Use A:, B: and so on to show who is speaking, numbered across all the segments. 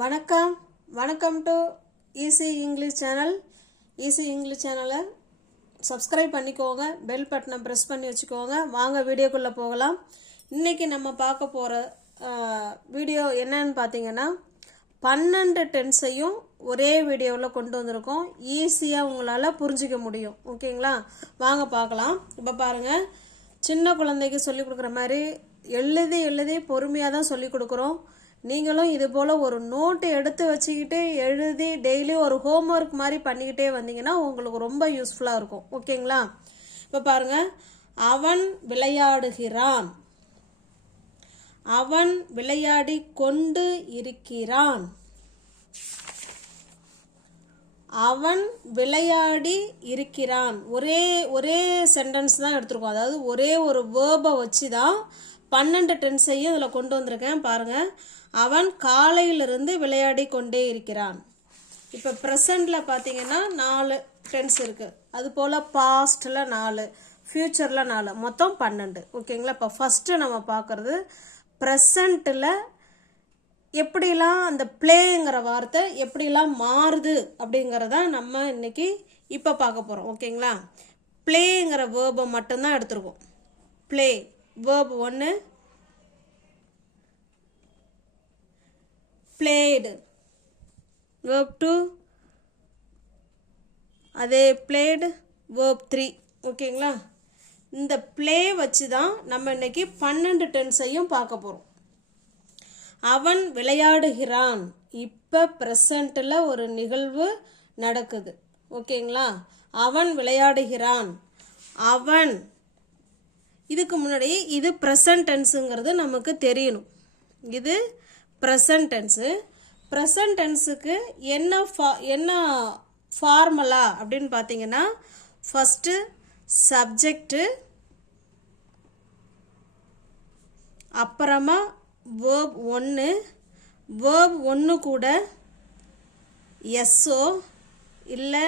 A: வணக்கம். வணக்கம் to easy English channel easy English சேனலை சப்ஸ்கிரைப் பண்ணிக்கோங்க. பெல் பட்டனை ப்ரெஸ் பண்ணி வச்சுக்கோங்க. வாங்க வீடியோக்குள்ளே போகலாம். இன்றைக்கி நம்ம பார்க்க போகிற வீடியோ என்னன்னு பார்த்தீங்கன்னா பன்னெண்டு டென்ஸையும் ஒரே வீடியோவில் கொண்டு வந்திருக்கோம். ஈஸியாக உங்களால் புரிஞ்சிக்க முடியும். ஓகேங்களா? வாங்க பார்க்கலாம். இப்போ பாருங்கள் சின்ன குழந்தைக்கு சொல்லிக் கொடுக்குற மாதிரி எழுதி எழுதி பொறுமையாக தான் சொல்லிக் கொடுக்குறோம். நீங்களும் இது போல் ஒரு நோட்டு எடுத்து வச்சுக்கிட்டு எழுதி டெய்லி ஒரு ஹோம்ஒர்க் மாதிரி பண்ணிக்கிட்டே வந்தீங்கன்னா உங்களுக்கு ரொம்ப யூஸ்ஃபுல்லாக இருக்கும். ஓகேங்களா? இப்போ பாருங்கள் அவன் விளையாடுகிறான். அவன் விளையாடி கொண்டு இருக்கிறான். அவன் விளையாடி இருக்கிறான். ஒரே ஒரே சென்டென்ஸ் தான் எடுத்திருக்கோம். அதாவது ஒரே ஒரு வேர்பை வச்சு தான் பன்னெண்டு டென்ஸையும் இதில் கொண்டு வந்திருக்கேன் பாருங்கள் அவன் காலையிலிருந்து விளையாடி கொண்டே இருக்கிறான். இப்போ ப்ரெசண்டில் பார்த்தீங்கன்னா நாலு டென்ஸ் இருக்குது அது போல் பாஸ்டில் நாலு ஃப்யூச்சரில் நாலு. மொத்தம் பன்னெண்டு. ஓகேங்களா? இப்போ ஃபஸ்ட்டு நம்ம பார்க்குறது ப்ரெசண்ட்டில் எப்படிலாம் அந்த ப்ளேங்கிற வார்த்தை எப்படிலாம் மாறுது அப்படிங்கிறத நம்ம இன்றைக்கி இப்போ பார்க்க போகிறோம் ஓகேங்களா? ப்ளேங்கிற வேர்பை மட்டும்தான் எடுத்துருக்கோம். ப்ளே வேர்ப் ஒன்று பிளேடு வேர்ப் டூ அதே பிளேடு வேர்ப் த்ரீ ஓகேங்களா? இந்த ப்ளே வச்சு தான் நம்ம இன்னைக்கு பன்னெண்டு டென்ஸையும் பார்க்க போகிறோம் அவன் விளையாடுகிறான். இப்போ ப்ரெசண்ட்டில் ஒரு நிகழ்வு நடக்குது. ஓகேங்களா? அவன் விளையாடுகிறான். அவன் இதுக்கு முன்னாடி இது ப்ரெசன்ட் டென்ஸுங்கிறது நமக்கு தெரியணும். இது ப்ரெசன்ட் டென்ஸு ப்ரெசன்ட் டென்ஸுக்கு என்ன ஃபா என்ன ஃபார்முலா அப்படின்னு பார்த்தீங்கன்னா ஃபஸ்ட்டு சப்ஜெக்டு அப்புறமா வேர்ப் ஒன்று வேர்ப் ஒன்று கூட எஸ்ஓ இல்லை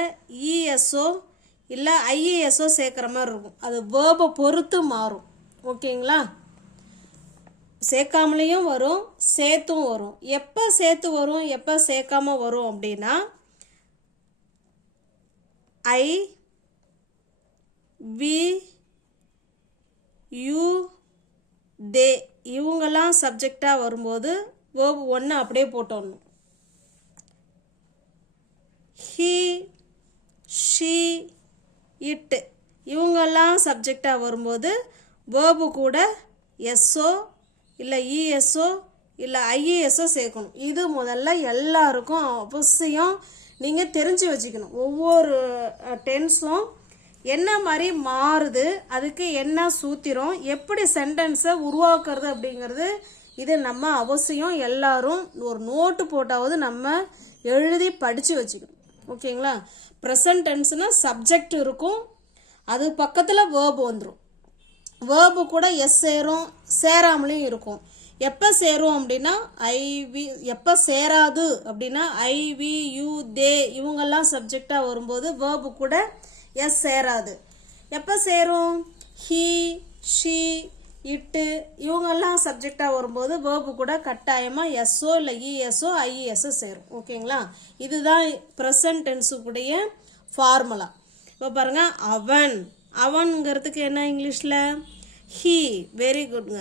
A: இஎஸ்ஓ இல்லை ஐஏஎஸ்ஓ சேர்க்குற மாதிரி இருக்கும். அது வேர்பை பொறுத்து மாறும். ஓகேங்களா? சேர்க்காமலேயும் வரும் சேர்த்தும் வரும். எப்போ சேர்த்து வரும் எப்போ சேர்க்காம வரும் அப்படின்னா ஐ வி யூ தே இவங்கெல்லாம் சப்ஜெக்டாக வரும்போது வேர்பு ஒன்று அப்படியே போட்டோணும். ஹீ ஷீ இட்டு. இவங்கெல்லாம் சப்ஜெக்டாக வரும்போது வேர்பு கூட எஸ்ஓ இல்லை இஎஸ்ஓ இல்லை ஐஏஎஸ்ஓ சேர்க்கணும். இது முதல்ல எல்லாருக்கும் அவசியம் நீங்கள் தெரிஞ்சு வச்சுக்கணும். ஒவ்வொரு டென்ஸும் என்ன மாதிரி மாறுது அதுக்கு என்ன சூத்திரம் எப்படி சென்டென்ஸை உருவாக்குறது அப்படிங்கிறது இது நம்ம அவசியம். எல்லாரும் ஒரு நோட்டு போட்டாவது நம்ம எழுதி படித்து வச்சுக்கணும். ஓகேங்களா? ப்ரெசன்ட் டென்ஸ்னால் சப்ஜெக்ட் இருக்கும். அது பக்கத்தில் வேர்பு வந்துடும் வேர்பு கூட எஸ் சேரும் சேராமலையும் இருக்கும். எப்போ சேரும் அப்படின்னா ஐவி எப்போ சேராது அப்படின்னா ஐவி யூ தே இவங்கெல்லாம் சப்ஜெக்டாக வரும்போது வேர்பு கூட எஸ் சேராது. எப்போ சேரும்? ஹீ ஷீ இட்டு இவங்கெல்லாம் சப்ஜெக்டாக வரும்போது வேர்பு கூட கட்டாயமாக எஸ்ஓ இல்லை இஎஸ்ஓ ஐஇஎஸ்ஓ சேரும். ஓகேங்களா இதுதான் ப்ரெசன்ட் டென்ஸுக்குடைய ஃபார்முலா இப்போ பாருங்கள் அவன். அவனுங்கிறதுக்கு என்ன இங்கிலீஷில்? ஹீ வெரி குட்ங்க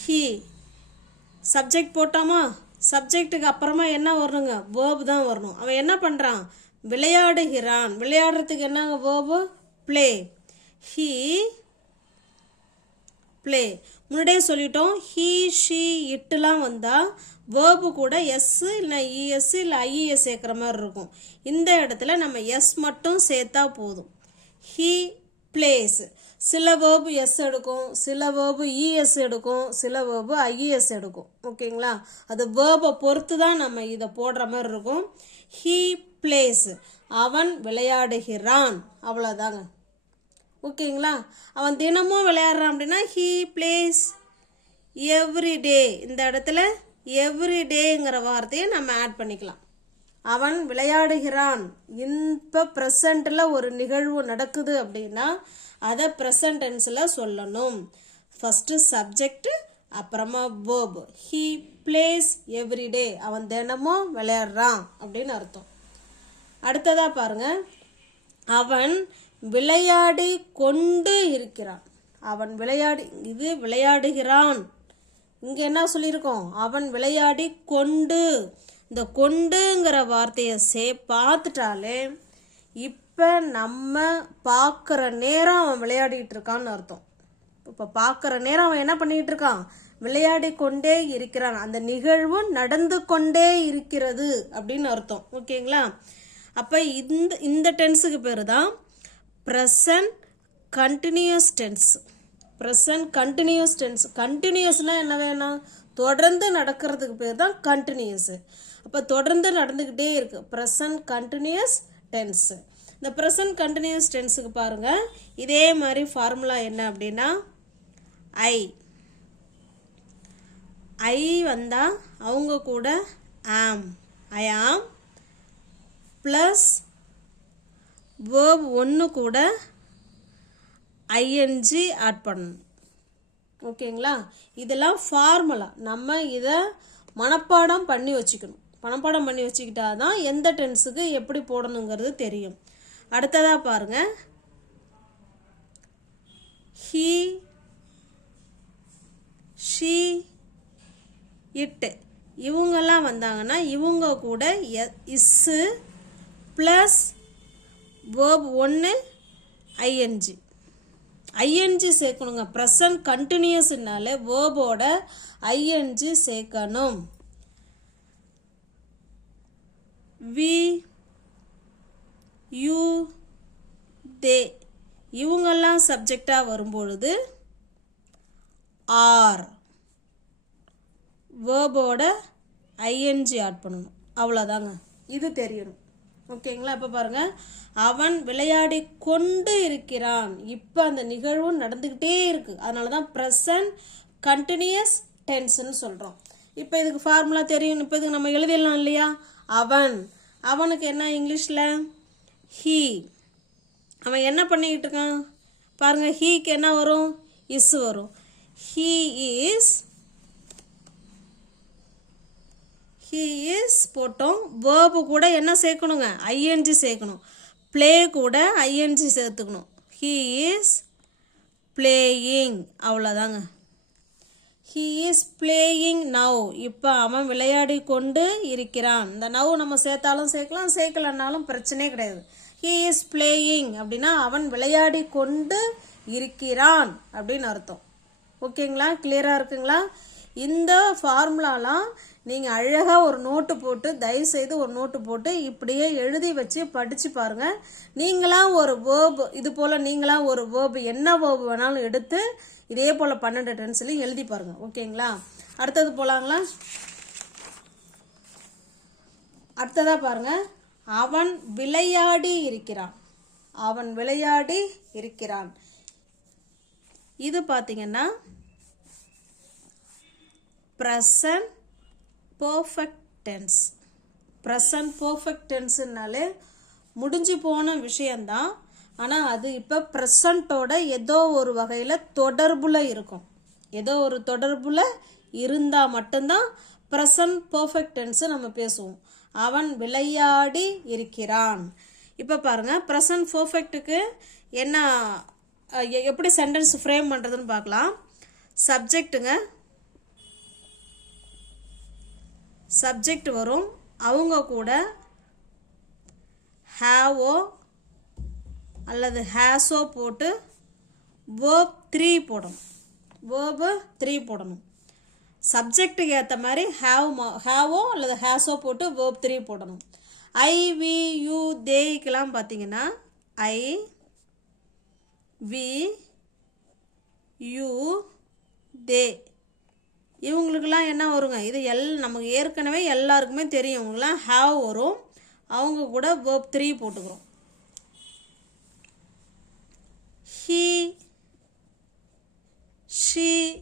A: ஹீ சப்ஜெக்ட் போட்டோமா? சப்ஜெக்ட்டுக்கு அப்புறமா என்ன வரணுங்க? வேர்பு தான் வரணும். அவன் என்ன பண்ணுறான் விளையாடுகிறான். விளையாடுறதுக்கு என்னங்க வேர்பு ப்ளே ஹீ ப்ளே முன்னாடியே சொல்லிட்டோம். ஹீ ஷீ இட்டுலாம் வந்தால் வேர்பு கூட எஸ் இல்லை இஎஸ் இல்லை ஐஇஎஸ் சேர்க்குற மாதிரி இருக்கும். இந்த இடத்துல நம்ம எஸ் மட்டும் சேர்த்தா போதும். ஹீ பிளேஸ் சில வேர்பு எஸ் எடுக்கும். சில வேர்பு இஎஸ் எடுக்கும். சில வேர்பு ஐஇஎஸ் எடுக்கும். ஓகேங்களா? அது வேர்பை பொறுத்து தான் நம்ம இதை போடுற மாதிரி இருக்கும். ஹீ பிளேஸ் அவன் விளையாடுகிறான். அவ்வளோதாங்க ஓகேங்களா? அவன் தினமும் விளையாடுறான் அப்படின்னா ஹீ பிளேஸ் எவ்ரி டே இந்த இடத்துல எவ்ரி டேங்கிற வார்த்தையை நம்ம ஆட் பண்ணிக்கலாம். அவன் விளையாடுகிறான். இப்போ ப்ரெசண்ட்டில் ஒரு நிகழ்வு நடக்குது அப்படின்னா அதை ப்ரெசன்ட் டென்ஸில் சொல்லணும். ஃபஸ்ட்டு சப்ஜெக்ட் அப்புறமா verb he plays every day அவன் தினமும் விளையாடுறான் அப்படின்னு அர்த்தம். அடுத்ததாக பாருங்க. அவன் விளையாடி கொண்டு இருக்கிறான். அவன் விளையாடி இது விளையாடுகிறான். இங்கே என்ன சொல்லியிருக்கோம்? அவன் விளையாடி கொண்டு. இந்த கொண்டுங்கிற வார்த்தையை சே பார்த்துட்டாலே இப்போ நம்ம பார்க்குற நேரம் அவன் விளையாடிட்டு இருக்கான்னு அர்த்தம். இப்போ பார்க்குற நேரம் அவன் என்ன பண்ணிகிட்டு இருக்கான்? விளையாடி கொண்டே இருக்கிறான். அந்த நிகழ்வு நடந்து கொண்டே இருக்கிறது அப்படின்னு அர்த்தம். ஓகேங்களா? அப்போ இந்த இந்த டென்ஸுக்கு பேர் தான் present continuous tense present continuous tense கண்டினியூஸ்னால் என்ன வேணும் தொடர்ந்து நடக்கிறதுக்கு பேர் தான் கண்டினியூஸு அப்போ தொடர்ந்து நடந்துக்கிட்டே இருக்குது ப்ரெசன்ட் கண்டினியூஸ் டென்ஸு இந்த ப்ரெசன்ட் கண்டினியூஸ் டென்ஸுக்கு பாருங்கள் இதே மாதிரி ஃபார்முலா என்ன அப்படின்னா? ஐ ஐ வந்தால் அவங்க கூட ஆம் ஐ ஆம் ப்ளஸ் வேர்ப் ஒன்று கூட ஐஎன்ஜி ஆட் பண்ணணும். ஓகேங்களா? இதெல்லாம் ஃபார்முலா நம்ம இதை மனப்பாடம் பண்ணி வச்சுக்கணும். மனப்பாடம் பண்ணி வச்சுக்கிட்டா தான் எந்த டென்ஸுக்கு எப்படி போடணுங்கிறது தெரியும். அடுத்ததாக பாருங்க. ஹீ ஷீ இட்டு இவங்கெல்லாம் வந்தாங்கன்னா இவங்க கூட எ இஸ்ஸு ப்ளஸ் வேர்ப் ஒன்று ஐஎன்ஜி ஐஎன்ஜி சேர்க்கணுங்க. ப்ரெசன்ட் கண்டினியூஸ்னாலே வேர்போட ஐஎன்ஜி சேர்க்கணும். வி யூ தே இவங்கெல்லாம் சப்ஜெக்டாக வரும்பொழுது ஆர் வேர்போட ஐஎன்ஜி ஆட் பண்ணணும். அவ்வளோதாங்க இது தெரியணும். ஓகேங்களா? இப்போ பாருங்க. அவன் விளையாடி கொண்டு இருக்கிறான். இப்போ அந்த நிகழ்வு நடந்துக்கிட்டே இருக்கு. அதனால தான் ப்ரெசன்ட் கண்டினியூஸ் டென்ஸ்னு சொல்கிறோம் இப்போ இதுக்கு ஃபார்முலா தெரியும். இப்போ இதுக்கு நம்ம எழுதிடலாம் இல்லையா? அவன். அவனுக்கு என்ன இங்கிலீஷில்? ஹீ அவன் என்ன பண்ணிக்கிட்டு இருக்கான்? பாருங்கள் ஹீக்கு என்ன வரும்? இஸ் வரும். ஹீ இஸ் ஹீ இஸ் போட்டோம். வேர்பு கூட என்ன சேர்க்கணுங்க? ஐஎன்ஜி சேர்க்கணும். ப்ளே கூட ஐஎன்ஜி சேர்த்துக்கணும். ஹீ இஸ் பிளேயிங் அவ்வளோதாங்க ஹீ இஸ் பிளேயிங் நவ் இப்போ அவன் விளையாடி கொண்டு இருக்கிறான். இந்த நவ் நம்ம சேர்த்தாலும் சேர்க்கலாம் சேர்க்கலன்னாலும் பிரச்சனையே கிடையாது. ஹீ இஸ் பிளேயிங் அப்படின்னா அவன் விளையாடி கொண்டு இருக்கிறான் அப்படின்னு அர்த்தம். ஓகேங்களா கிளியராக இருக்குங்களா? இந்த ஃபார்முலாலாம் நீங்கள் அழகாக ஒரு நோட்டு போட்டு தயவுசெய்து ஒரு நோட்டு போட்டு இப்படியே எழுதி வச்சு படித்து பாருங்கள் நீங்களாம் ஒரு வேர்பு இது போல் நீங்களாம் ஒரு வேர்பு என்ன வேர்பு வேணாலும் எடுத்து இதே போல் பன்னெண்டு டென்ஸ்லையும் எழுதி பாருங்கள் ஓகேங்களா? அடுத்தது போகலாங்களா அடுத்ததாக பாருங்கள் அவன் விளையாடி இருக்கிறான். அவன் விளையாடி இருக்கிறான். இது பார்த்தீங்கன்னா present perfect tense present perfect டென்ஸுனாலே முடிஞ்சு போன விஷயந்தான் ஆனால் அது இப்போ ப்ரெசண்ட்டோட ஏதோ ஒரு வகையில் தொடர்புல இருக்கும். ஏதோ ஒரு தொடர்புல இருந்தால் மட்டும்தான் ப்ரெசன்ட் பர்ஃபெக்ட் டென்ஸு நம்ம பேசுவோம். அவன் விளையாடி இருக்கிறான். இப்போ பாருங்க ப்ரெசன்ட் பர்ஃபெக்ட்டுக்கு என்ன எப்படி சென்டென்ஸ் ஃப்ரேம் பண்ணுறதுன்னு பார்க்கலாம். சப்ஜெக்ட்டுங்க சப்ஜெக்ட் வரும். அவங்க கூட ஹேவோ அல்லது ஹேஸோ போட்டு வேர்ப் த்ரீ போடணும். வேர்பு த்ரீ போடணும். சப்ஜெக்ட்டுக்கு ஏற்ற மாதிரி ஹேவ் ஹேவோ அல்லது ஹேஸோ போட்டு வேர்ப் த்ரீ போடணும். ஐ வி யூ தேய்க்கெல்லாம் பார்த்தீங்கன்னா ஐ வி யூ தே இவங்களுக்கெல்லாம் என்ன வருங்க? இது எல் நமக்கு ஏற்கனவே எல்லாருக்குமே தெரியும். இவங்களாம் ஹாவ் வரும். அவங்க கூட வேர்ப் த்ரீ போட்டுக்கிறோம். ஹீ ஷீ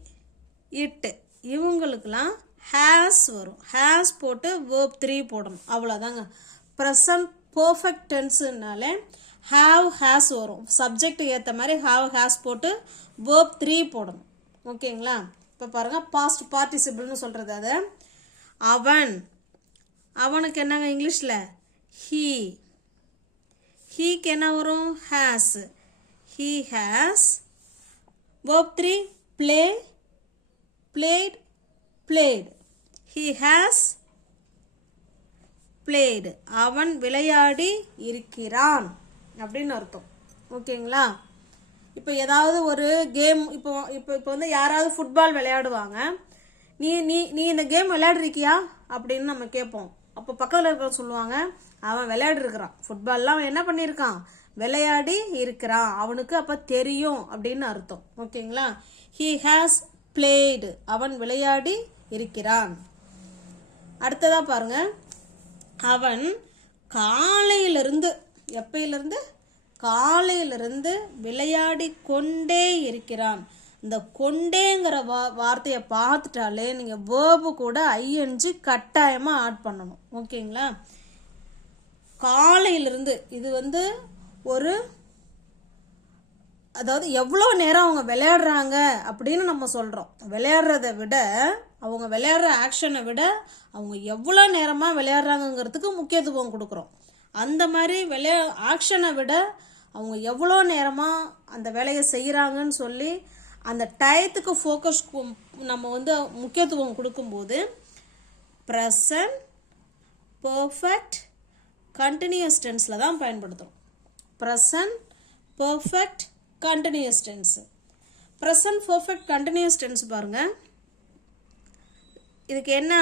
A: இட்டு இவங்களுக்கெல்லாம் ஹேஸ் வரும். ஹேஸ் போட்டு வேர்ப் த்ரீ போடணும். அவ்வளோதாங்க ப்ரெசன்ட் பர்ஃபெக்ட் டென்ஸுனாலே ஹாவ் ஹேஸ் வரும். சப்ஜெக்ட் ஏற்ற மாதிரி ஹாவ் ஹேஸ் போட்டு வேர்ப் த்ரீ போடணும். ஓகேங்களா இப்போ பாருங்க பாஸ்ட் பார்ட்டிசிபிள்னு சொல்கிறது அது. அவன் அவனுக்கு என்னங்க இங்கிலீஷில்? ஹீ ஹீக்கு என்ன வரும்? Has he has verb three play played played. He has played அவன் விளையாடி இருக்கிறான். அப்படின்னு அர்த்தம். ஓகேங்களா? இப்போ ஏதாவது ஒரு கேம் இப்போ இப்போ இப்போ வந்து யாராவது ஃபுட்பால் விளையாடுவாங்க. நீ நீ நீ இந்த கேம் விளையாடுறிக்கியா அப்படின்னு நம்ம கேட்போம். அப்போ பக்கத்தில் இருக்கிற சொல்லுவாங்க அவன் விளையாடிருக்கிறான். ஃபுட்பால்லாம் அவன் என்ன பண்ணியிருக்கான் விளையாடி இருக்கிறான். அவனுக்கு அப்போ தெரியும் அப்படின்னு அர்த்தம். ஓகேங்களா? ஹீ ஹாஸ் பிளேடு அவன் விளையாடி இருக்கிறான். அடுத்ததாக பாருங்க. அவன் காலையிலிருந்து எப்பையிலிருந்து? காலையிலிருந்து விளையாடி கொண்டே இருக்கிறான். இந்த கொண்டேங்கிற வா வார்த்தையை பார்த்துட்டாலே நீங்கள் வேர்பு கூட ஐஎன்ஜி கட்டாயமாக ஆட் பண்ணணும். ஓகேங்களா? காலையிலிருந்து இது வந்து ஒரு அதாவது எவ்வளோ நேரம் அவங்க விளையாடுறாங்க அப்படின்னு நம்ம சொல்கிறோம் விளையாடுறத விட அவங்க விளையாடுற ஆக்ஷனை விட அவங்க எவ்வளோ நேரமாக விளையாடுறாங்கங்கிறதுக்கு முக்கியத்துவம் கொடுக்குறோம். அந்த மாதிரி விளையா ஆக்ஷனை விட அவங்க எவ்வளோ நேரமாக அந்த வேலையை செய்கிறாங்கன்னு சொல்லி அந்த டயத்துக்கு ஃபோக்கஸ் நம்ம வந்து முக்கியத்துவம் கொடுக்கும்போது ப்ரெசன்ட் பர்ஃபெக்ட் கண்டினியூஸ் டென்ஸில் தான் பயன்படுத்துகிறோம் present perfect continuous tense present perfect continuous tense பாருங்கள் இதுக்கு என்ன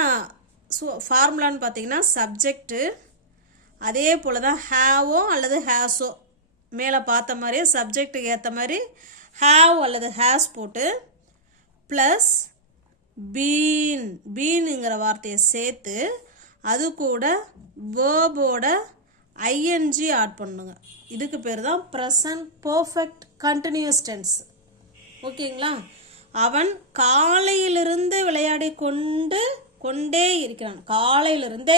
A: சு ஃபார்முலான்னு பார்த்தீங்கன்னா சப்ஜெக்ட்டு அதே போல் தான் ஹேவோ அல்லது ஹேஸோ மேலே பார்த்த மாதிரியே சப்ஜெக்ட்டுக்கு ஏற்ற மாதிரி ஹேவ் அல்லது ஹேஸ் போட்டு ப்ளஸ் பீன் பீனுங்கிற வார்த்தையை சேர்த்து அது கூட வேர்போட ஐஎன்ஜி ஆட் பண்ணுங்க. இதுக்கு பேர் தான் ப்ரெசன்ட் பர்ஃபெக்ட் கண்டினியூஸ் டென்ஸ் ஓகேங்களா? அவன் காலையிலிருந்து விளையாடி கொண்டு கொண்டே இருக்கிறான். காலையிலிருந்தே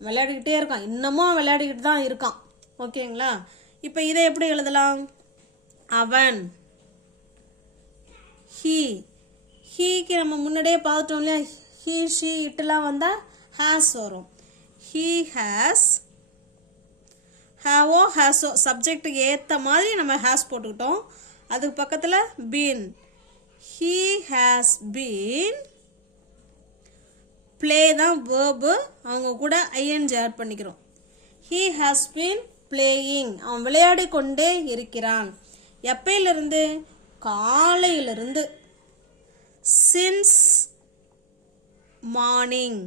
A: விளையாடிக்கிட்டே இருக்கான். இன்னமும் விளையாடிக்கிட்டு தான் இருக்கான். ஓகேங்களா? இப்போ இதை எப்படி எழுதலாம்? அவன் ஹீ ஹீக்கு நம்ம முன்னாடியே பார்த்துட்டோம் இல்லையா? ஹீ ஷீ இட்டுலாம் வந்தால் ஹேஸ் வரும். ஹீ ஹேஸ் ஹேவோ ஹேஸோ சப்ஜெக்ட்டுக்கு ஏற்ற மாதிரி நம்ம ஹேஸ் போட்டுக்கிட்டோம். அதுக்கு பக்கத்தில் been he has been play தான் வேர்பு அவங்க கூட ஐஎன்ஜி ஆட் பண்ணிக்கிறோம். ஹீ ஹாஸ் பீன் பிளேயிங் அவன் விளையாடி கொண்டே இருக்கிறான். எப்பையிலிருந்து? காலையிலிருந்து. சின்ஸ் மார்னிங்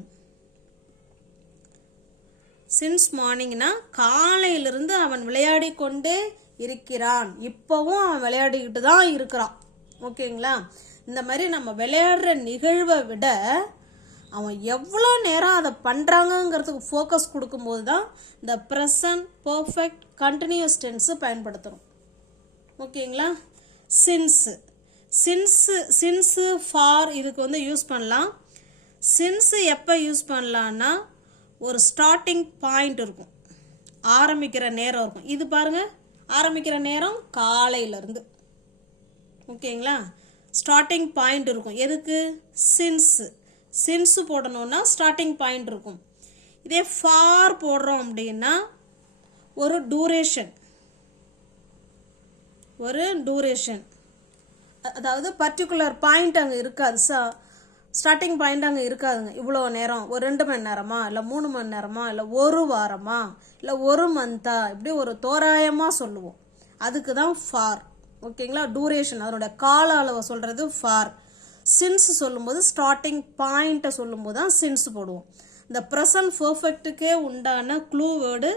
A: சின்ஸ் மார்னிங்னா காலையிலிருந்து அவன் விளையாடி கொண்டே இருக்கிறான். இப்போவும் அவன் விளையாடிக்கிட்டு தான் இருக்கிறான். ஓகேங்களா இந்த மாதிரி நம்ம விளையாடுற நிகழ்வை விட அவன் எவ்வளோ நேரம் அதை பண்ணுறாங்கங்கிறதுக்கு ஃபோக்கஸ் கொடுக்கும்போது தான் இந்த ப்ரெசன்ட் பர்ஃபெக்ட் கண்டினியூஸ் டென்ஸு பயன்படுத்துகிறோம் ஓகேங்களா? சின்ஸு சின்ஸு சின்ஸு ஃபார் இதுக்கு வந்து யூஸ் பண்ணலாம். சின்ஸு எப்போ யூஸ் பண்ணலான்னா ஒரு ஸ்டார்டிங் பாயிண்ட் இருக்கும். ஆரம்பிக்கிற நேரம் இருக்கும். இது பாருங்கள் ஆரம்பிக்கிற நேரம் காலையிலேருந்து. ஓகேங்களா? ஸ்டார்டிங் பாயிண்ட் இருக்கும். எதுக்கு? சின்ஸு சின்ஸு போடணும்னா ஸ்டார்டிங் பாயிண்ட் இருக்கும். இதே ஃபார் போடுறோம் அப்படின்னா ஒரு டூரேஷன் ஒரு டூரேஷன் அதாவது பர்டிகுலர் பாயிண்ட் அங்கே இருக்காது சா ஸ்டார்டிங் பாயிண்ட் அங்கே இருக்காதுங்க. இவ்வளோ நேரம். ஒரு ரெண்டு மணி நேரமா? இல்லை மூணு மணி நேரமா? இல்லை ஒரு வாரமா? இல்லை ஒரு மந்த்தா இப்படி ஒரு தோராயமாக சொல்லுவோம். அதுக்கு தான் ஃபார் ஓகேங்களா? டூரேஷன் அதனோட கால அளவை சொல்கிறது ஃபார் சின்ஸ் சொல்லும்போது ஸ்டார்டிங் பாயிண்ட்டை சொல்லும்போது தான் சின்ஸ் போடுவோம். இந்த ப்ரெசன்ட் பர்ஃபெக்ட்டுக்கே உண்டான க்ளூ வேர்டு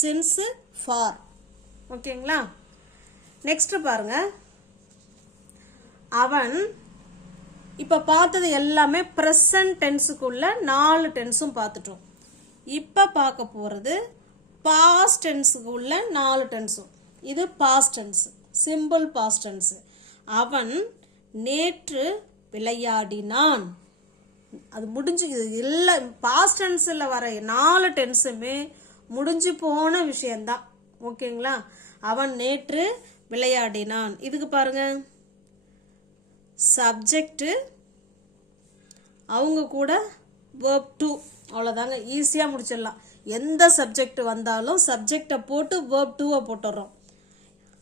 A: சின்ஸு ஃபார் ஓகேங்களா? நெக்ஸ்ட்டு பாருங்க. அவன் இப்போ பார்த்தது எல்லாமே ப்ரெசன்ட் டென்ஸுக்குள்ள நாலு டென்ஸும் பார்த்துட்டோம். இப்போ பார்க்க போகிறது பாஸ்ட் டென்ஸுக்கு உள்ள நாலு டென்ஸும் இது past tense simple past tense அவன் நேற்று விளையாடினான். அது முடிஞ்சு இது இல்லை பாஸ்ட் டென்ஸில் வர நாலு டென்ஸுமே முடிஞ்சு போன விஷயந்தான் ஓகேங்களா? அவன் நேற்று விளையாடினான். இதுக்கு பாருங்க. சப்ஜெக்ட்டு அவங்க கூட வேர்ப் டூ அவ்வளோதாங்க ஈஸியாக முடிச்சிடலாம். எந்த சப்ஜெக்ட் வந்தாலும் சப்ஜெக்டை போட்டு வேர்ப் டூவை போட்டுடுறோம்.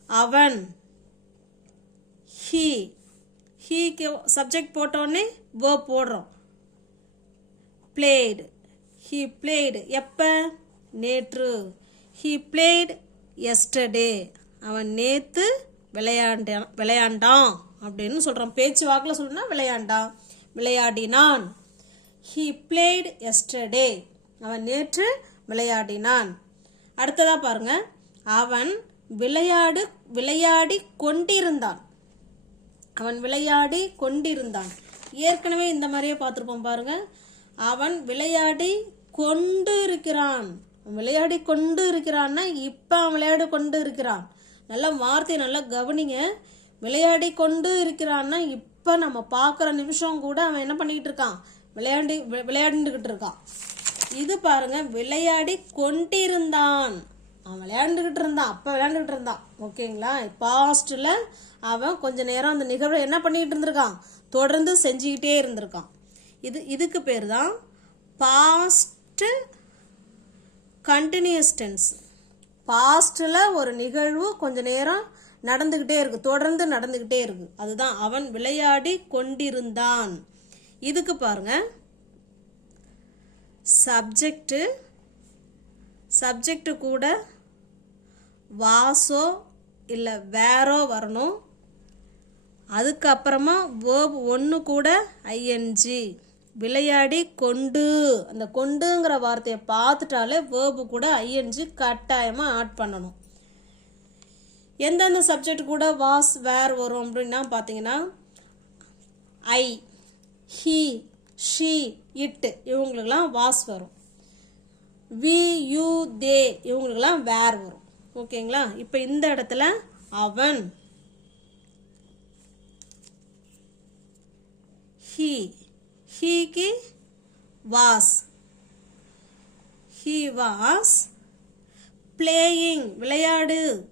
A: அவன் ஹீ ஹீக்கு சப்ஜெக்ட் போட்டோடனே வேர்ப் போடுறோம். பிளேடு ஹீ பிளேடு எப்போ? நேற்று. ஹீ பிளேடு எஸ்டர்டே அவன் நேற்று விளையாண்டான் விளையாண்டான் அப்படின்னு சொல்கிறான் பேச்சு வாக்கில் சொல்லணும்னா விளையாண்டான். விளையாடினான். ஹீ பிளேடு எஸ்டர்டே அவன் நேற்று விளையாடினான். அடுத்ததாக பாருங்க. அவன் விளையாடு விளையாடி கொண்டிருந்தான். அவன் விளையாடி கொண்டிருந்தான். ஏற்கனவே இந்த மாதிரியே பார்த்துருப்போம் பாருங்க. அவன் விளையாடி கொண்டு இருக்கிறான் விளையாடி கொண்டு இருக்கிறான்னா இப்போ அவன் விளையாடி கொண்டு இருக்கிறான் நல்ல வார்த்தையை நல்லா கவனிங்க. விளையாடி கொண்டு இருக்கிறான்னா இப்போ நம்ம பார்க்குற நிமிஷம் கூட அவன் என்ன பண்ணிக்கிட்டு இருக்கான்? விளையாடி விளையாண்டுக்கிட்டு இருக்கான். இது பாருங்க விளையாடி கொண்டிருந்தான். அவன் விளையாண்டுக்கிட்டு இருந்தான் அப்போ விளையாண்டுக்கிட்டு இருந்தான் ஓகேங்களா? பாஸ்ட்டில் அவன் கொஞ்ச நேரம் அந்த நிகழ்வை என்ன பண்ணிக்கிட்டு இருந்திருக்கான்? தொடர்ந்து செஞ்சுக்கிட்டே இருந்திருக்கான். இது இதுக்கு பேர் தான் பாஸ்ட்டு கண்டினியூஸ் டென்ஸ் பாஸ்ட்டில் ஒரு நிகழ்வு கொஞ்ச நேரம் நடந்துக்கிட்டே இருக்கு தொடர்ந்து நடந்துக்கிட்டே இருக்கு. அதுதான் அவன் விளையாடி கொண்டிருந்தான். இதுக்கு பாருங்க. சப்ஜெக்ட்டு சப்ஜெக்டு கூட வாசோ இல்லை வேறோ வரணும். அதுக்கப்புறமா வேர்ப் ஒன்று கூட ஐஎன்ஜி விளையாடி கொண்டு. அந்த கொண்டுங்கிற வார்த்தையை பார்த்துட்டாலே வேர்பு கூட ஐஎன்ஜி கட்டாயமாக ஆட் பண்ணணும். எந்தெந்த சப்ஜெக்ட் கூட வாஸ் வேர் வரும் அப்படின்னா பார்த்தீங்கன்னா ஐ ஹீ ஷீ இட்டு இவங்களுக்கெல்லாம் வாஸ் வரும். வி யூ தே இவங்களுக்கெல்லாம் வேர் வரும். ஓகேங்களா? இப்போ இந்த இடத்துல அவன். ஹீ ஹீக்கு வாஸ் ஹீ வாஸ் பிளேயிங் விளையாடு.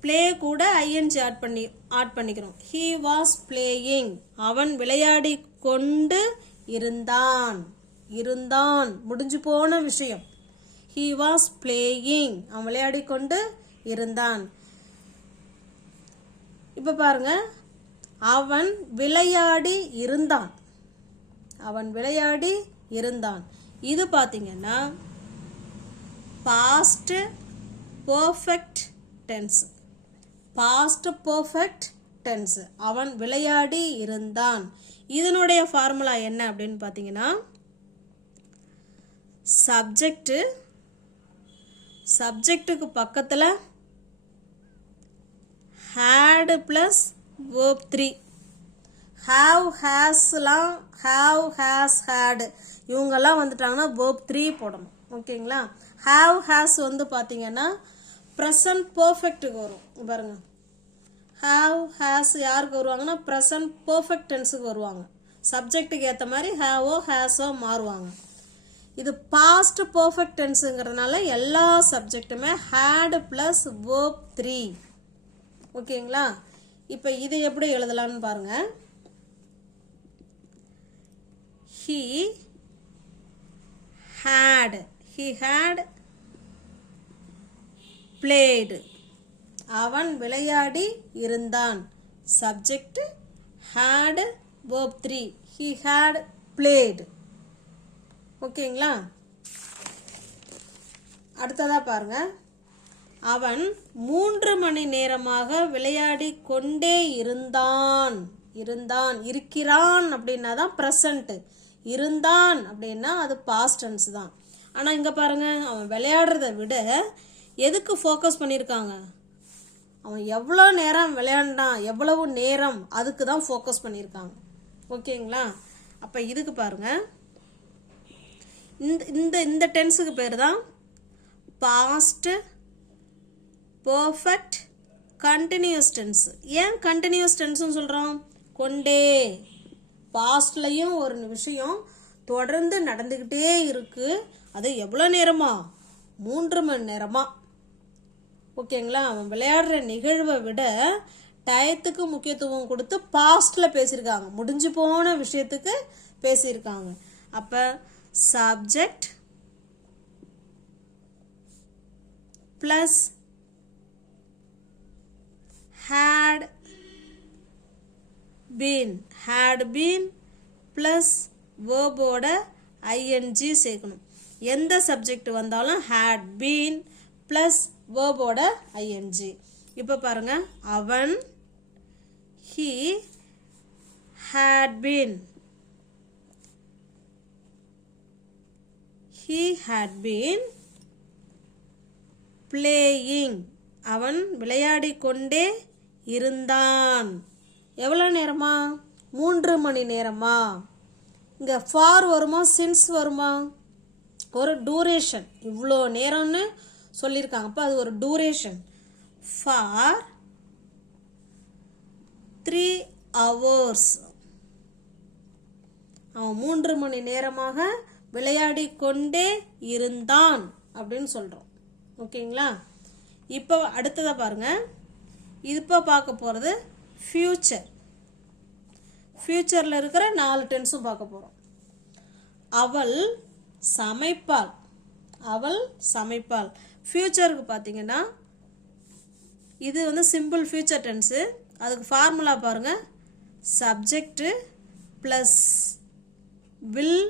A: ப்ளே கூட ஐஎன்ஜி ஆட் பண்ணி ஆட் பண்ணிக்கிறோம். ஹீ வாஸ் பிளேயிங் அவன் விளையாடி கொண்டு இருந்தான். இருந்தான். முடிஞ்சு போன விஷயம். ஹீ வாஸ் பிளேயிங் அவன் விளையாடி கொண்டு இருந்தான். இப்போ பாருங்க. அவன் விளையாடி இருந்தான். அவன் விளையாடி இருந்தான். இது பார்த்தீங்கன்னா past perfect tense past perfect tense அவன் விளையாடி இருந்தான். இதனுடைய ஃபார்முலா என்ன அப்படின்னு பார்த்தீங்கன்னா சப்ஜெக்ட்டு சப்ஜெக்ட்டுக்கு பக்கத்தில் had plus verb three have ஹேஸ்லாம் have has had இவங்கெல்லாம் வந்துட்டாங்கன்னா வேர்ப் த்ரீ போடணும். ஓகேங்களா? ஹாவ் ஹேஸ் வந்து பார்த்தீங்கன்னா ப்ரெசன்ட் பர்ஃபெக்ட்டுக்கு வரும். பாருங்கள் பாருங்க. ஹாவ் ஹேஸ் யாருக்கு வருவாங்கன்னா ப்ரெசன்ட் பர்ஃபெக்ட் டென்ஸுக்கு வருவாங்க. சப்ஜெக்ட்டுக்கு ஏற்ற மாதிரி ஹேவோ ஹேஸோ மாறுவாங்க. இது பாஸ்ட் பர்ஃபெக்ட் டென்ஸுங்கிறதுனால எல்லா சப்ஜெக்ட்டுமே ஹேடு ப்ளஸ் வேர்ப் த்ரீ ஓகேங்களா? இப்போ இதை எப்படி எழுதலாம்னு பாருங்க. He had he had played அவன் விளையாடி இருந்தான். Subject had verb three he had played ஓகேங்களா? அடுத்ததா பாருங்க. அவன் மூன்று மணி நேரமாக விளையாடி கொண்டே இருந்தான். இருந்தான். இருக்கிறான் அப்படின்னா தான் ப்ரெசண்ட்டு இருந்தான் அப்படின்னா அது பாஸ்ட் டென்ஸ் தான். ஆனால் இங்கே பாருங்க அவன் விளையாடுறத விட எதுக்கு ஃபோக்கஸ் பண்ணியிருக்காங்க அவன் எவ்வளோ நேரம் விளையாண்டான் எவ்வளவு நேரம் அதுக்கு தான் ஃபோக்கஸ் பண்ணியிருக்காங்க ஓகேங்களா? அப்போ இதுக்கு பாருங்கள் இந்த இந்த இந்த டென்ஸுக்கு பேர் தான் பாஸ்ட் பர்ஃபெக்ட் கண்டினியூஸ் டென்ஸ் ஏன் கண்டினியூஸ் டென்ஸ்னு சொல்கிறோம் கொண்டே. பாஸ்ட்லையும் ஒரு விஷயம் தொடர்ந்து நடந்துக்கிட்டே இருக்குது அது எவ்வளோ நேரமா? மூன்று மணி நேரமா. ஓகேங்களா? அவன் விளையாடுற நிகழ்வை விட டயத்துக்கு முக்கியத்துவம் கொடுத்து பாஸ்டில் பேசியிருக்காங்க. முடிஞ்சு போன விஷயத்துக்கு பேசியிருக்காங்க. அப்போ subject plus had been. Had been plus வேர்போட ING சேர்க்கணும். எந்த சப்ஜெக்ட் வந்தாலும் ஹேட் பீன் ப்ளஸ் வேர்போட ஐஎன்ஜி இப்போ பாருங்கள் அவன் he had been he had been playing அவன் விளையாடி கொண்டே இருந்தான். எவ்வளோ நேரமா? மூன்று மணி நேரமா? இங்கே ஃபார் வருமா? சின்ஸ் வருமா? ஒரு டூரேஷன் இவ்வளோ நேரம்னு சொல்லியிருக்காங்க. அப்போ அது ஒரு டூரேஷன் ஃபார் த்ரீ ஹவர்ஸ் அவன் மூன்று மணி நேரமாக விளையாடி கொண்டே இருந்தான் அப்படின்னு சொல்கிறோம் ஓகேங்களா? இப்போ அடுத்ததை பாருங்க. இப்போ பார்க்க போகிறது ஃப்யூச்சர் ஃப்யூச்சரில் இருக்கிற நாலு டென்ஸும் பார்க்க போகிறோம் அவள் சமைப்பாள். அவள் சமைப்பாள். ஃப்யூச்சருக்கு பார்த்தீங்கன்னா இது வந்து சிம்பிள் ஃப்யூச்சர் டென்ஸு அதுக்கு ஃபார்முலா பாருங்கள் subject plus will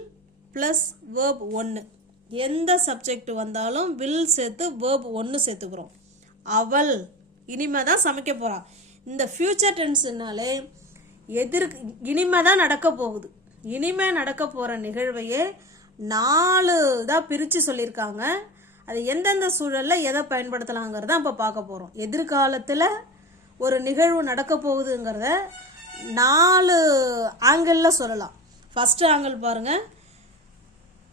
A: plus verb ஒன்று எந்த சப்ஜெக்ட் வந்தாலும் வில் சேர்த்து வேர்ப் ஒன்று சேர்த்துக்கிறோம். அவள் இனிமே தான் சமைக்க போகிறாள் இந்த ஃப்யூச்சர் டென்ஸ்னாலே எதிர் இனிமே தான் நடக்க போகுது. இனிமே நடக்க போகிற நிகழ்வையே நாலு இதாக பிரித்து சொல்லியிருக்காங்க. அது எந்தெந்த சூழலில் எதை பயன்படுத்தலாங்கிறத இப்போ பார்க்க போகிறோம் எதிர்காலத்தில் ஒரு நிகழ்வு நடக்க போகுதுங்கிறத நாலு ஆங்கிளில் சொல்லலாம். ஃபஸ்ட்டு ஆங்கிள் பாருங்கள்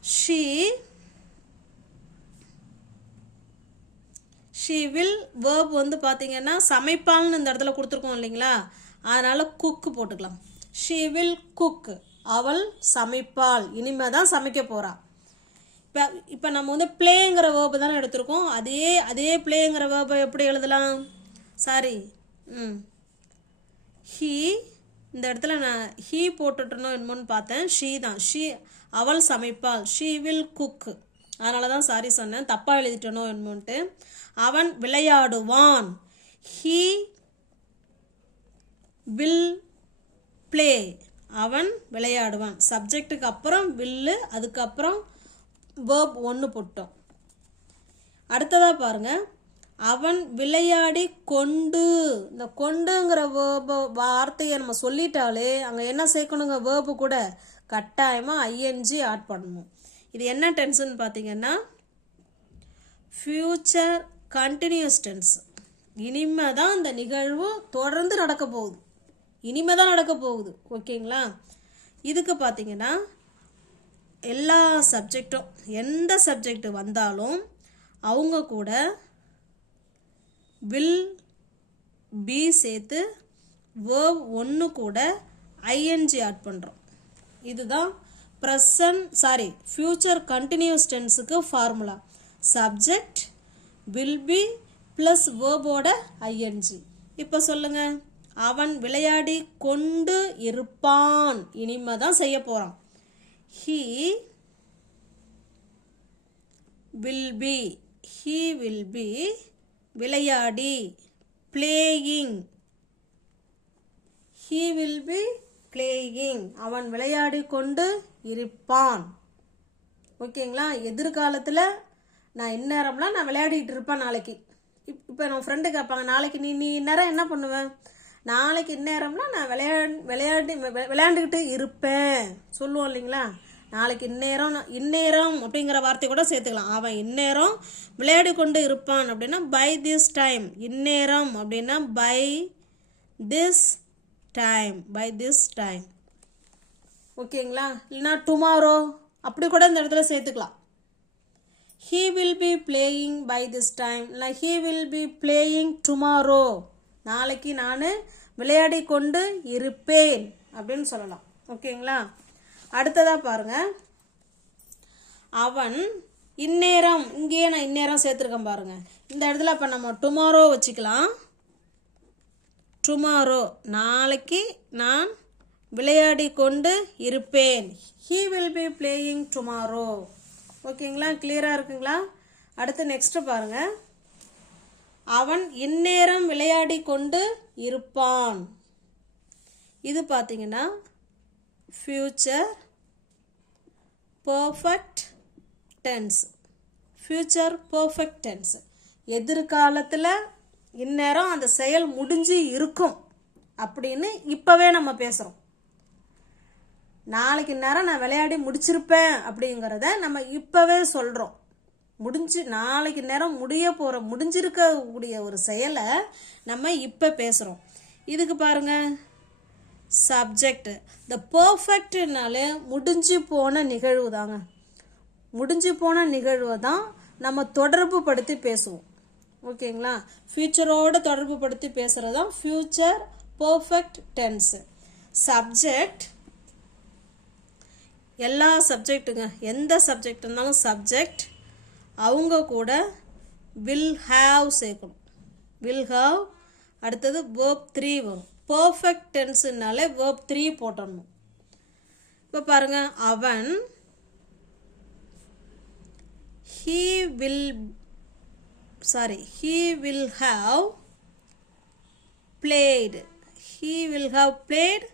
A: she ஷீ வில் வேர்ப் வந்து பார்த்தீங்கன்னா சமைப்பாள்னு இந்த இடத்துல கொடுத்துருக்கோம் இல்லைங்களா? அதனால் குக்கு போட்டுக்கலாம். ஷீ வில் குக் அவள் சமைப்பாள். இனிமே தான் சமைக்க போகிறா இப்போ இப்போ நம்ம வந்து ப்ளேங்கிற வேர்பு தானே எடுத்திருக்கோம். அதே அதே ப்ளேங்கிற வேர்பை எப்படி எழுதலாம்? சாரி ம். ஹீ இந்த இடத்துல நான் ஹீ போட்டுட்டணும் என்னமோன்னு பார்த்தேன். ஷீ தான். ஷீ அவள் சமைப்பாள். ஷீ வில் குக் அதனால தான் சாரி சொன்னேன். தப்பாக எழுதிட்டனோ என்னமோன்ட்டு. அவன் விளையாடுவான். ஹீ வில் ப்ளே அவன் விளையாடுவான். சப்ஜெக்ட்டுக்கு அப்புறம் வில்லு அதுக்கப்புறம் வேர்ப் ஒன்று போட்டோம். அடுத்ததாக பாருங்கள் அவன் விளையாடி கொண்டு. இந்த கொண்டுங்கிற வேர்ப வார்த்தையை நம்ம சொல்லிட்டாலே அங்கே என்ன சேர்க்கணுங்க? வேர்பு கூட கட்டாயமாக ஐஎன்ஜி ஆட் பண்ணணும். இது என்ன டென்ஸ்னு பார்த்தீங்கன்னா ஃப்யூச்சர் கண்டினியூஸ் டென்ஸ் இனிமே தான் இந்த நிகழ்வு தொடர்ந்து நடக்க போகுது. இனிமே தான் நடக்க போகுது. ஓகேங்களா? இதுக்கு பார்த்தீங்கன்னா எல்லா சப்ஜெக்டும் எந்த சப்ஜெக்ட் வந்தாலும் அவங்க கூட வில் பி சேர்த்து வேர்வ் ஒன்று கூட ஐஎன்ஜி ஆட் பண்ணுறோம் இதுதான் present sorry future continuous டென்ஸுக்கு formula subject will be plus வேர்போட ING இப்போ சொல்லுங்கள் அவன் விளையாடி கொண்டு இருப்பான். இனிமே தான் செய்ய போகிறான் he will be he will be விளையாடி. Playing he will be playing அவன் விளையாடி கொண்டு இருப்பான். ஓகேங்களா? எதிர்காலத்தில் நான் இந்நேரம்லாம் நான் விளையாடிட்டு இருப்பேன் நாளைக்கு. இப் இப்போ நம்ம ஃப்ரெண்டு கேட்பாங்க நாளைக்கு நீ நீ இந்நேரம் என்ன பண்ணுவேன் நாளைக்கு இந்நேரம்லாம் நான் விளையாடு விளையாடி விளையாண்டுக்கிட்டு இருப்பேன். சொல்லுவோம் இல்லைங்களா? நாளைக்கு இந்நேரம் இந்நேரம் அப்படிங்கிற வார்த்தை கூட சேர்த்துக்கலாம். அவன் இந்நேரம் விளையாடி கொண்டு இருப்பான் அப்படின்னா பை திஸ் டைம் இந்நேரம் அப்படின்னா by this time by this time ஓகேங்களா? இல்லைனா டுமாரோ அப்படி கூட இந்த இடத்துல சேர்த்துக்கலாம். He will be playing by this time இல்லை he will be playing tomorrow நாளைக்கு நான் விளையாடி கொண்டு இருப்பேன் அப்படின்னு சொல்லலாம். ஓகேங்களா? அடுத்ததாக பாருங்க. அவன் இந்நேரம் இங்கேயே நான் இந்நேரம் சேர்த்துருக்கேன் பாருங்க. இந்த இடத்துல இப்போ நம்ம டுமாரோ வச்சுக்கலாம். டுமாரோ நாளைக்கு நான் விளையாடி கொண்டு இருப்பேன். He will be playing tomorrow ஓகேங்களா? கிளியராக இருக்குங்களா? அடுத்து நெக்ஸ்ட்டு பாருங்க. அவன் இந்நேரம் விளையாடி கொண்டு இருப்பான். இது பார்த்தீங்கன்னா future perfect tense future perfect tense எதிர்காலத்தில் இந்நேரம் அந்த செயல் முடிஞ்சு இருக்கும் அப்படின்னு இப்போவே நம்ம பேசுகிறோம் நாளைக்கு நேரம் நான் விளையாடி முடிச்சிருப்பேன் அப்படிங்கிறத நம்ம இப்போவே சொல்கிறோம் முடிஞ்சு நாளைக்கு நேரம் முடிய போகிற முடிஞ்சிருக்கக்கூடிய ஒரு செயலை நம்ம இப்போ பேசுகிறோம் இதுக்கு பாருங்க. சப்ஜெக்ட் இந்த பர்ஃபெக்ட்னாலே முடிஞ்சு போன நிகழ்வு தாங்க முடிஞ்சு போன நிகழ்வை தான் நம்ம தொடர்பு படுத்தி பேசுவோம். ஓகேங்களா? ஃப்யூச்சரோட தொடர்பு படுத்தி பேசுகிறது தான் ஃப்யூச்சர் பர்ஃபெக்ட் டென்ஸு சப்ஜெக்ட் எல்லா சப்ஜெக்ட்டுங்க எந்த சப்ஜெக்ட் இருந்தாலும் சப்ஜெக்ட் அவங்க கூட வில் ஹாவ் சேர்க்கணும். வில் ஹாவ் அடுத்தது வேர்ப் த்ரீ வரும். பர்ஃபெக்ட் டென்ஸுனாலே வேர்ப் த்ரீ போட்டணும் இப்போ பாருங்க அவன் he will sorry he will have played he will have played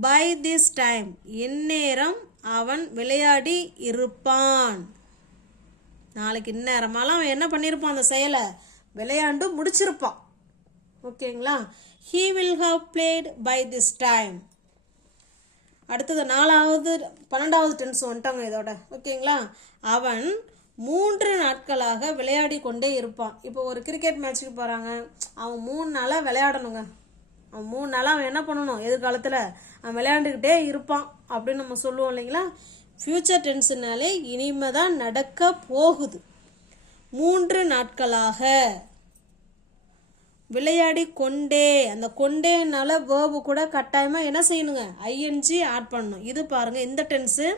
A: by this time இந்நேரம் அவன் விளையாடி இருப்பான். நாளைக்கு இந்நேரமாலாம் அவன் என்ன பண்ணியிருப்பான் அந்த செயலை? விளையாண்டு முடிச்சிருப்பான். ஓகேங்களா? He will have played by this time அடுத்தது நாலாவது பன்னெண்டாவது டென்ஸ் வந்துட்டாங்க இதோட. ஓகேங்களா? அவன் மூன்று நாட்களாக விளையாடி கொண்டே இருப்பான். இப்போ ஒரு கிரிக்கெட் மேட்ச்சுக்கு போகிறாங்க அவன் மூணு நாளாக விளையாடணுங்க. அவன் மூணு நாளாக அவன் என்ன பண்ணணும்? எதிர்காலத்தில் அவன் விளையாண்டுக்கிட்டே இருப்பான் அப்படின்னு நம்ம சொல்லுவோம் இல்லைங்களா? ஃப்யூச்சர் டென்ஸுனாலே இனிமே தான் நடக்க போகுது. மூன்று நாட்களாக விளையாடி கொண்டே அந்த கொண்டேனால வேர்பு கூட கட்டாயமாக என்ன செய்யணுங்க? ஐஎன்ஜி ஆட் பண்ணணும். இது பாருங்கள் இந்த tense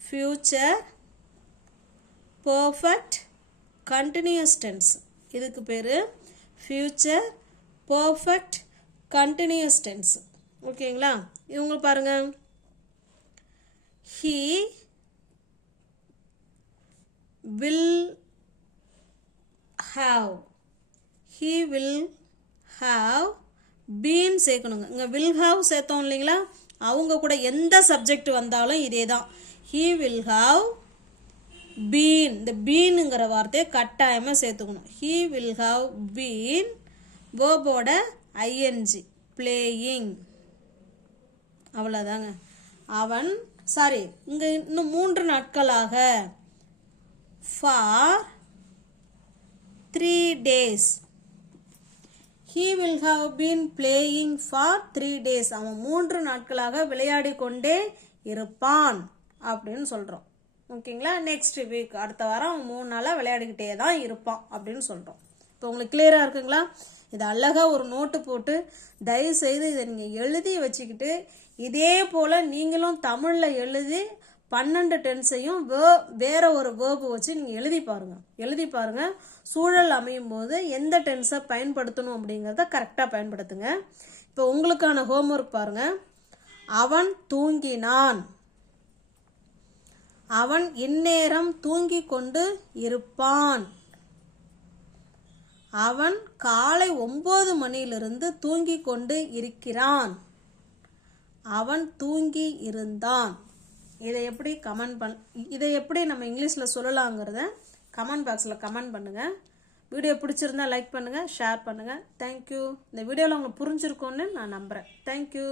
A: future perfect continuous tense இதுக்கு பேர் ஃப்யூச்சர் பர்ஃபெக்ட் கண்டினியூஸ் டென்ஸ் ஓகேங்களா? இவங்க பாருங்க. He will have he will have been சேர்க்கணுங்க. இங்கே வில் ஹாவ் சேர்த்தோம் இல்லைங்களா? அவங்க கூட எந்த சப்ஜெக்ட் வந்தாலும் இதே தான் ஹீ வில் ஹாவ் பீன் இந்த பீனுங்கிற வார்த்தையை கட்டாயமாக சேர்த்துக்கணும். ஹீ வில் ஹாவ் பீன் வேர்போட ஐஎன்ஜி பிளேயிங் அவ்வளோதாங்க அவன் சாரி இங்கே இன்னும் மூன்று நாட்களாக for three days he will have been playing for three days அவன் மூன்று நாட்களாக விளையாடி கொண்டே இருப்பான் அப்படின்னு சொல்கிறோம் ஓகேங்களா? நெக்ஸ்ட் வீக் அடுத்த வாரம் அவன் மூணு நாளாக விளையாடிக்கிட்டே தான் இருப்பான் அப்படின்னு சொல்கிறோம் இப்போ உங்களுக்கு கிளியராக இருக்குங்களா? இதை அழகாக ஒரு நோட்டு போட்டு தயவு செய்து இதை நீங்கள் எழுதி வச்சுக்கிட்டு இதே போல் நீங்களும் தமிழில் எழுதி பன்னெண்டு டென்ஸையும் வே வேற ஒரு வேர்பு வச்சு நீங்கள் எழுதி பாருங்கள் எழுதி பாருங்கள் சூழல் அமையும் போது எந்த டென்ஸை பயன்படுத்தணும் அப்படிங்கிறத கரெக்டாக பயன்படுத்துங்க. இப்போ உங்களுக்கான ஹோம்ஒர்க் பாருங்கள் அவன் தூங்கினான். அவன் இந்நேரம் தூங்கிக் கொண்டு இருப்பான். அவன் காலை ஒன்பது மணியிலிருந்து தூங்கி கொண்டு இருக்கிறான். அவன் தூங்கி இருந்தான். இதை எப்படி கமெண்ட் பண் இதை எப்படி நம்ம இங்கிலீஷில் சொல்லலாங்கிறத கமெண்ட் பாக்ஸில் கமெண்ட் பண்ணுங்கள் வீடியோ பிடிச்சிருந்தா லைக் பண்ணுங்கள் ஷேர் பண்ணுங்கள் தேங்க்யூ இந்த வீடியோவில் உங்களுக்கு புரிஞ்சிருக்கோன்னு நான் நம்புகிறேன் தேங்க்யூ